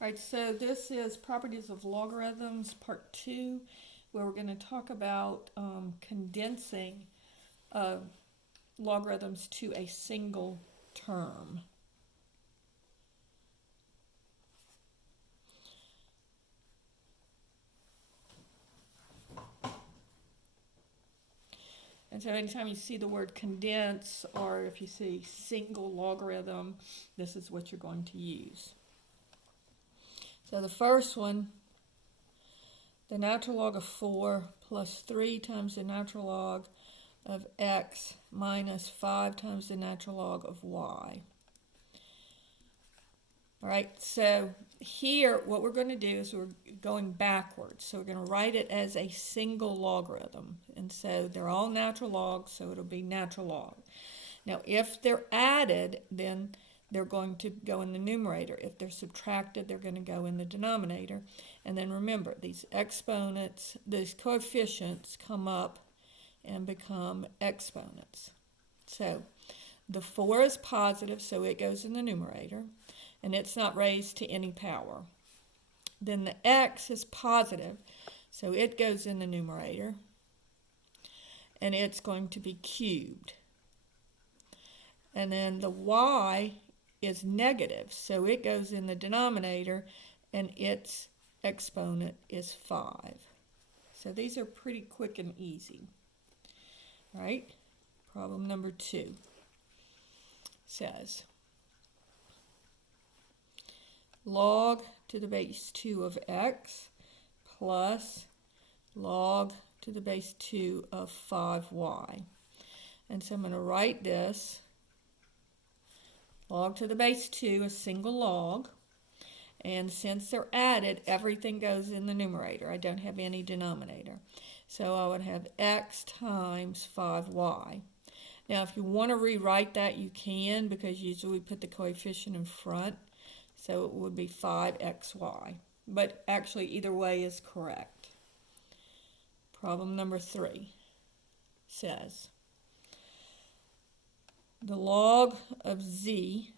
All right, so this is Properties of Logarithms, Part 2, where we're going to talk about condensing uh, logarithms to a single term. And so anytime you see the word condense, or if you see single logarithm, this is what you're going to use. So the first one, the natural log of 4 plus 3 times the natural log of x minus 5 times the natural log of y. All right, so here what we're going to do is we're going backwards. So we're going to write it as a single logarithm. And so they're all natural logs, so it'll be natural log. Now, if they're added, then they're going to go in the numerator. If they're subtracted, they're going to go in the denominator. And then remember, these exponents, these coefficients come up and become exponents. So the 4 is positive, so it goes in the numerator, and it's not raised to any power. Then the x is positive, so it goes in the numerator, and it's going to be cubed. And then the y is negative, so it goes in the denominator, and its exponent is 5. So these are pretty quick and easy. All right, problem number 2 says log to the base 2 of x plus log to the base 2 of 5y. And so I'm going to write this. Log to the base 2 is single log. And since they're added, everything goes in the numerator. I don't have any denominator. So I would have x times 5y. Now, if you want to rewrite that, you can, because usually we put the coefficient in front. So it would be 5xy. But actually, either way is correct. Problem number 3 says the log of z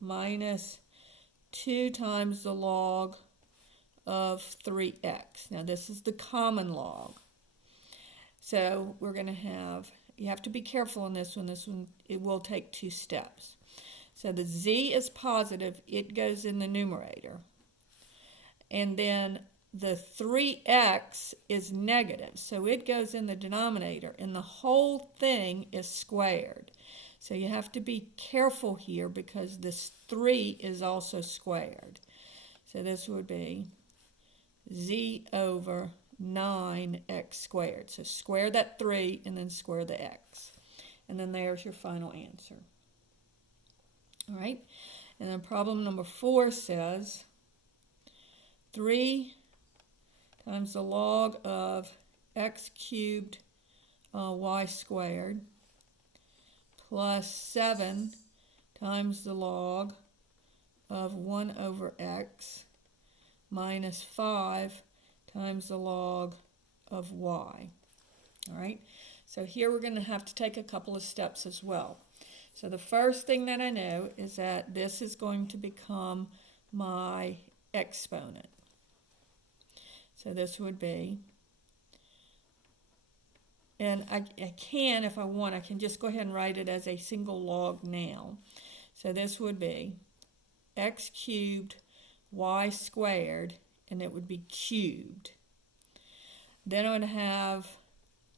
minus 2 times the log of 3x. Now, this is the common log. So we're going to have, you have to be careful on this one. This one, it will take 2 steps. So the z is positive, it goes in the numerator. And then the 3x is negative, so it goes in the denominator, and the whole thing is squared. So you have to be careful here because this 3 is also squared. So this would be z over 9x squared. So square that 3 and then square the x. And then there's your final answer. All right, and then problem number 4 says 3 times the log of x cubed y squared plus 7 times the log of 1 over x minus 5 times the log of y. All right, so here we're going to have to take a couple of steps as well. So the first thing that I know is that this is going to become my exponent. So this would be, and I can, if I want, I can just go ahead and write it as a single log now. So this would be x cubed y squared, and it would be cubed. Then I'm going to have,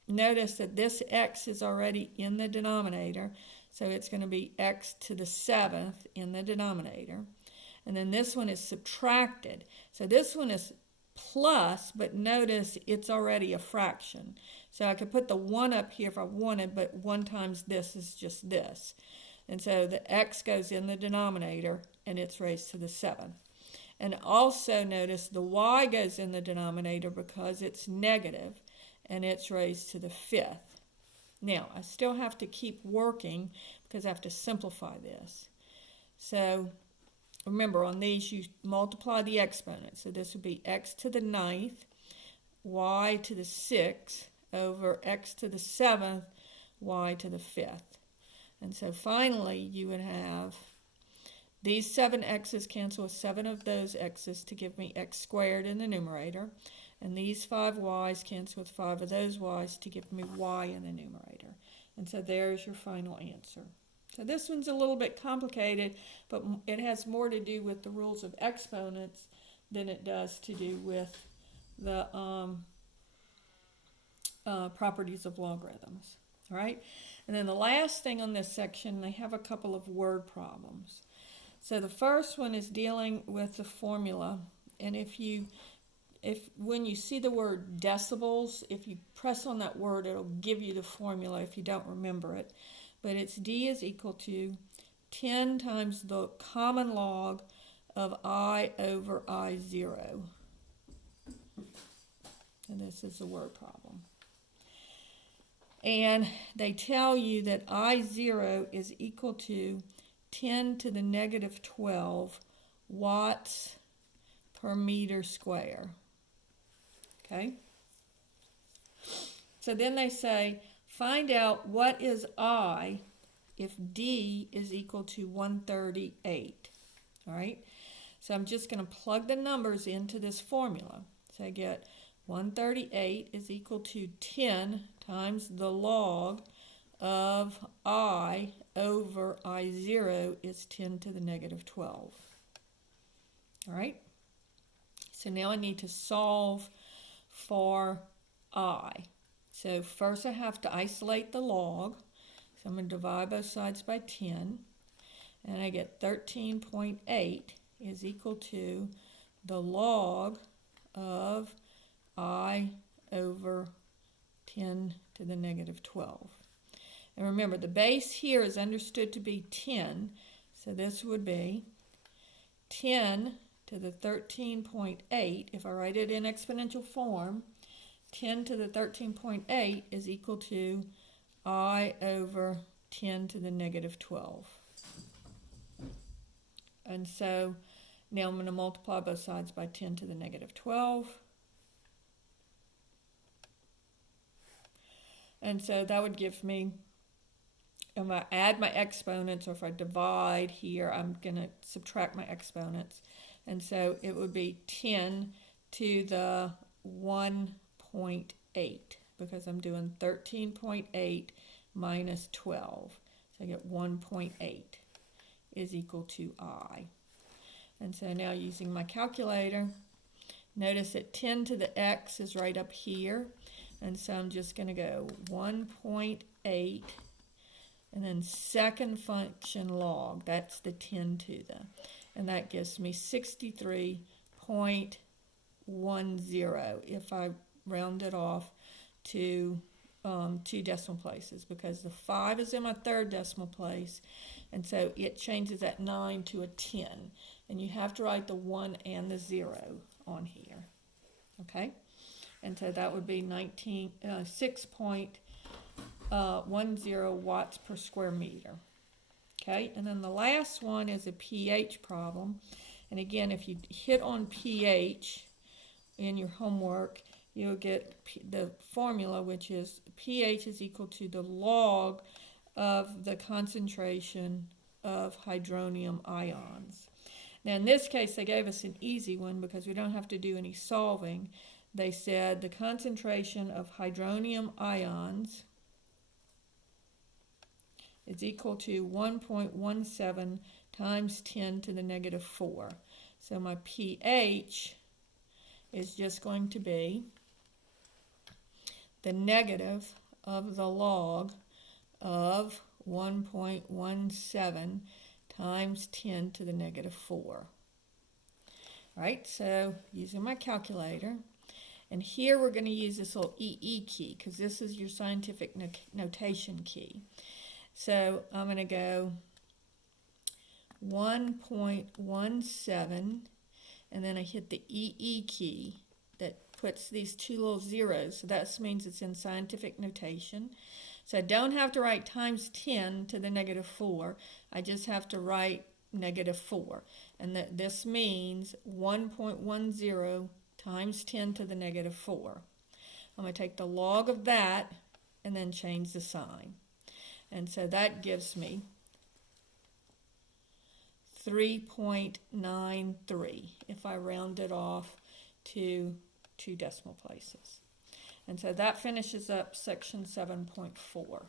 notice that this x is already in the denominator, so it's going to be x to the 7th in the denominator. And then this one is subtracted. So this one is plus, but notice it's already a fraction. So I could put the 1 up here if I wanted, but 1 times this is just this. And so the x goes in the denominator, and it's raised to the 7th. And also notice the y goes in the denominator because it's negative, and it's raised to the 5th. Now, I still have to keep working because I have to simplify this. So remember, on these you multiply the exponents. So this would be x to the 9th, y to the 6th, over x to the 7th, y to the 5th. And so finally you would have These 7 x's cancel with 7 of those x's to give me x squared in the numerator. And these 5 y's cancel with 5 of those y's to give me y in the numerator. And so there's your final answer. So this one's a little bit complicated, but it has more to do with the rules of exponents than it does to do with the properties of logarithms. All right? And then the last thing on this section, they have a couple of word problems. So the first one is dealing with the formula, and when you see the word decibels, if you press on that word, it'll give you the formula if you don't remember it. But it's D is equal to 10 times the common log of I over I0. And this is the word problem. And they tell you that I0 is equal to 10 to the negative 12 watts per meter square. Okay? So then they say, find out what is I if D is equal to 138. All right? So I'm just going to plug the numbers into this formula. So I get 138 is equal to 10 times the log of I over I0 is 10 to the negative 12. All right? So now I need to solve for I. So first I have to isolate the log. So I'm going to divide both sides by 10. And I get 13.8 is equal to the log of I over 10 to the negative 12. And remember, the base here is understood to be 10. So this would be 10 to the 13.8. If I write it in exponential form, 10 to the 13.8 is equal to I over 10 to the negative 12. And so now I'm going to multiply both sides by 10 to the negative 12. And so that would give me, if I add my exponents, or if I divide here, I'm going to subtract my exponents. And so it would be 10 to the 1.8, because I'm doing 13.8 minus 12. So I get 1.8 is equal to I. And so now using my calculator, notice that 10 to the x is right up here. And so I'm just going to go 1.8 and then second function log. That's the 10 to the. And that gives me 63.10 if I round it off to 2 decimal places, because the 5 is in my third decimal place. And so it changes that 9 to a 10. And you have to write the 1 and the 0 on here. Okay? And so that would be 6.10 watts per square meter. Okay, and then the last one is a pH problem. And again, if you hit on pH in your homework, you'll get the formula, which is pH is equal to the log of the concentration of hydronium ions. Now in this case, they gave us an easy one because we don't have to do any solving. They said the concentration of hydronium ions is equal to 1.17 times 10 to the negative 4. So my pH is just going to be the negative of the log of 1.17 times 10 to the negative 4. All right, so using my calculator, and here we're going to use this little EE key because this is your scientific notation key. So I'm going to go 1.17, and then I hit the EE key that puts these 2 little zeros. So that means it's in scientific notation. So I don't have to write times 10 to the negative 4. I just have to write negative 4. And that this means 1.10 times 10 to the negative 4. I'm going to take the log of that and then change the sign. And so that gives me 3.93 if I round it off to 2 decimal places. And so that finishes up section 7.4.